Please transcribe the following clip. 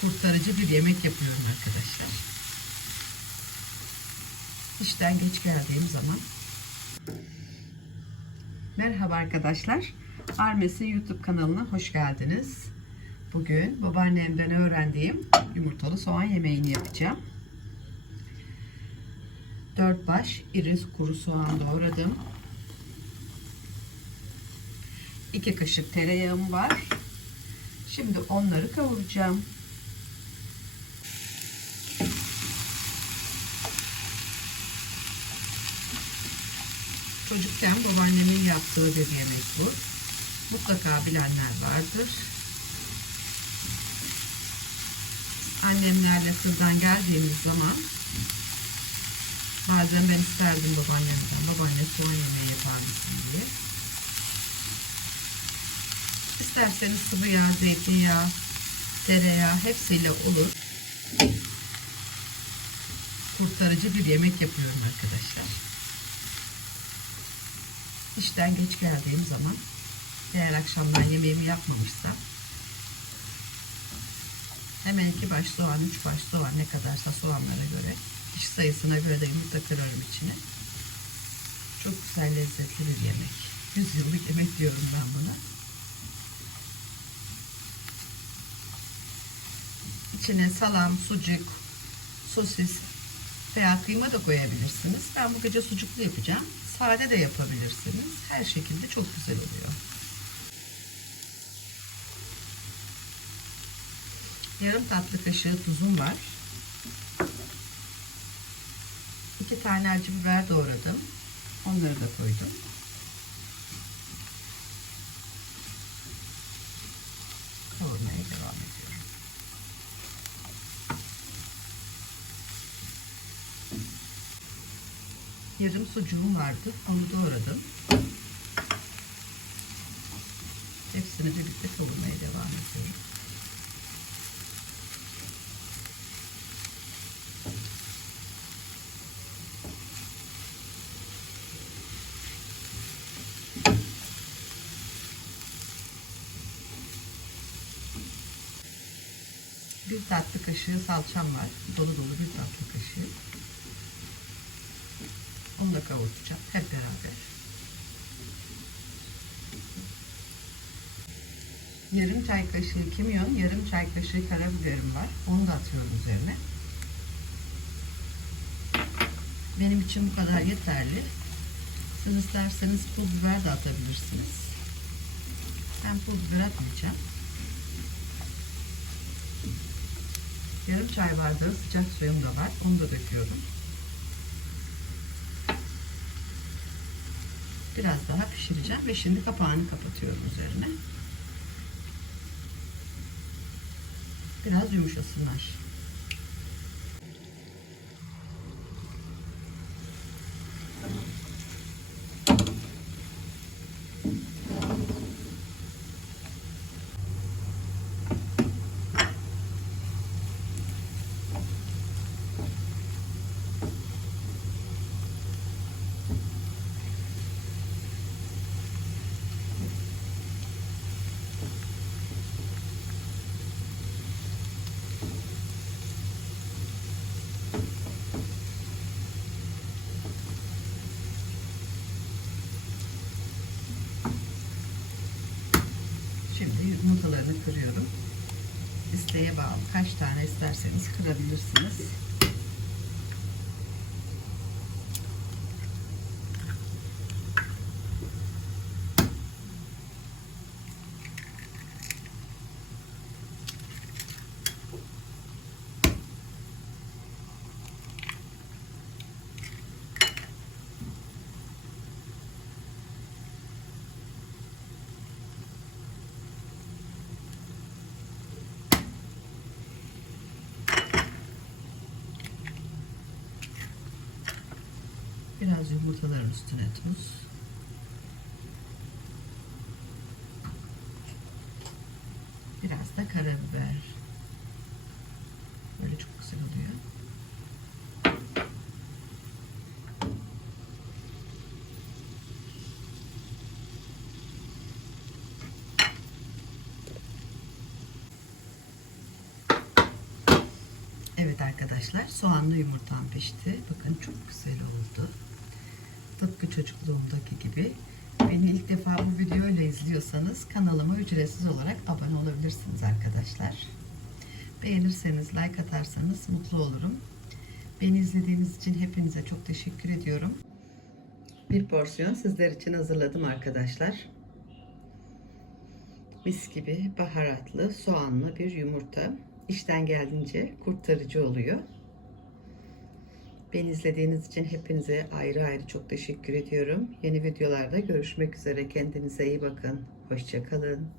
kurtarıcı bir yemek yapıyorum arkadaşlar. İşten geç geldiğim zaman. Merhaba arkadaşlar. Armesi YouTube kanalına hoş geldiniz. Bugün babaannemden öğrendiğim yumurtalı soğan yemeğini yapacağım. 4 baş iri kuru soğan doğradım. 2 kaşık tereyağım var. Şimdi onları kavuracağım. Çocukken babaannemin yaptığı bir yemek bu. Mutlaka bilenler vardır. Annemlerle kırdan geldiğimiz zaman bazen ben isterdim babaannemden. Babaanne soğan yemeği yapar mısın diye. İsterseniz sıvı yağ, zeytinyağı, tereyağı hepsiyle olur. Kurtarıcı bir yemek yapıyorum arkadaşlar. İşten geç geldiğim zaman eğer akşamdan yemeğimi yapmamışsam hemen iki baş soğan, üç baş soğan ne kadarsa soğanlara göre kişi sayısına göre de yumurta kırarım içine. Çok güzel lezzetli bir yemek. Yüzyıllık yemek diyorum ben buna. İçine salam, sucuk, sosis veya kıyma da koyabilirsiniz. Ben bu gece sucuklu yapacağım. Sade de yapabilirsiniz. Her şekilde çok güzel oluyor. Yarım tatlı kaşığı tuzum var. İki tane acı biber doğradım. Onları da koydum. Kavurmaya devam ediyorum. Yarım sucuğum vardı. Onu doğradım. Hepsini birlikte kavurmaya devam ediyorum. Bir tatlı kaşığı salçam var. Dolu dolu bir tatlı kaşığı. Onu da kavuracağım hep beraber. Yarım çay kaşığı kimyon, yarım çay kaşığı karabiberim var. Onu da atıyorum üzerine. Benim için bu kadar yeterli. Siz isterseniz pul biber de atabilirsiniz. Ben pul biber atmayacağım. Yarım çay bardağı sıcak suyum da var. Onu da döküyorum. Biraz daha pişireceğim ve şimdi kapağını kapatıyorum üzerine. Biraz yumuşasınlar. Şimdi yumurtalarını kırıyorum. İsteğe bağlı. Kaç tane isterseniz kırabilirsiniz. Biraz yumurtaların üstüne tuz. Biraz da karabiber. Böyle çok güzel oluyor. Evet arkadaşlar soğanlı yumurtam pişti. Bakın çok güzel oldu. Tıpkı çocukluğumdaki gibi. Beni ilk defa bu videoyla izliyorsanız kanalıma ücretsiz olarak abone olabilirsiniz arkadaşlar. Beğenirseniz, like atarsanız mutlu olurum. Beni izlediğiniz için hepinize çok teşekkür ediyorum. Bir porsiyon sizler için hazırladım arkadaşlar. Mis gibi baharatlı, soğanlı bir yumurta. İşten geldiğince kurtarıcı oluyor. Beni izlediğiniz için hepinize ayrı ayrı çok teşekkür ediyorum. Yeni videolarda görüşmek üzere. Kendinize iyi bakın. Hoşçakalın.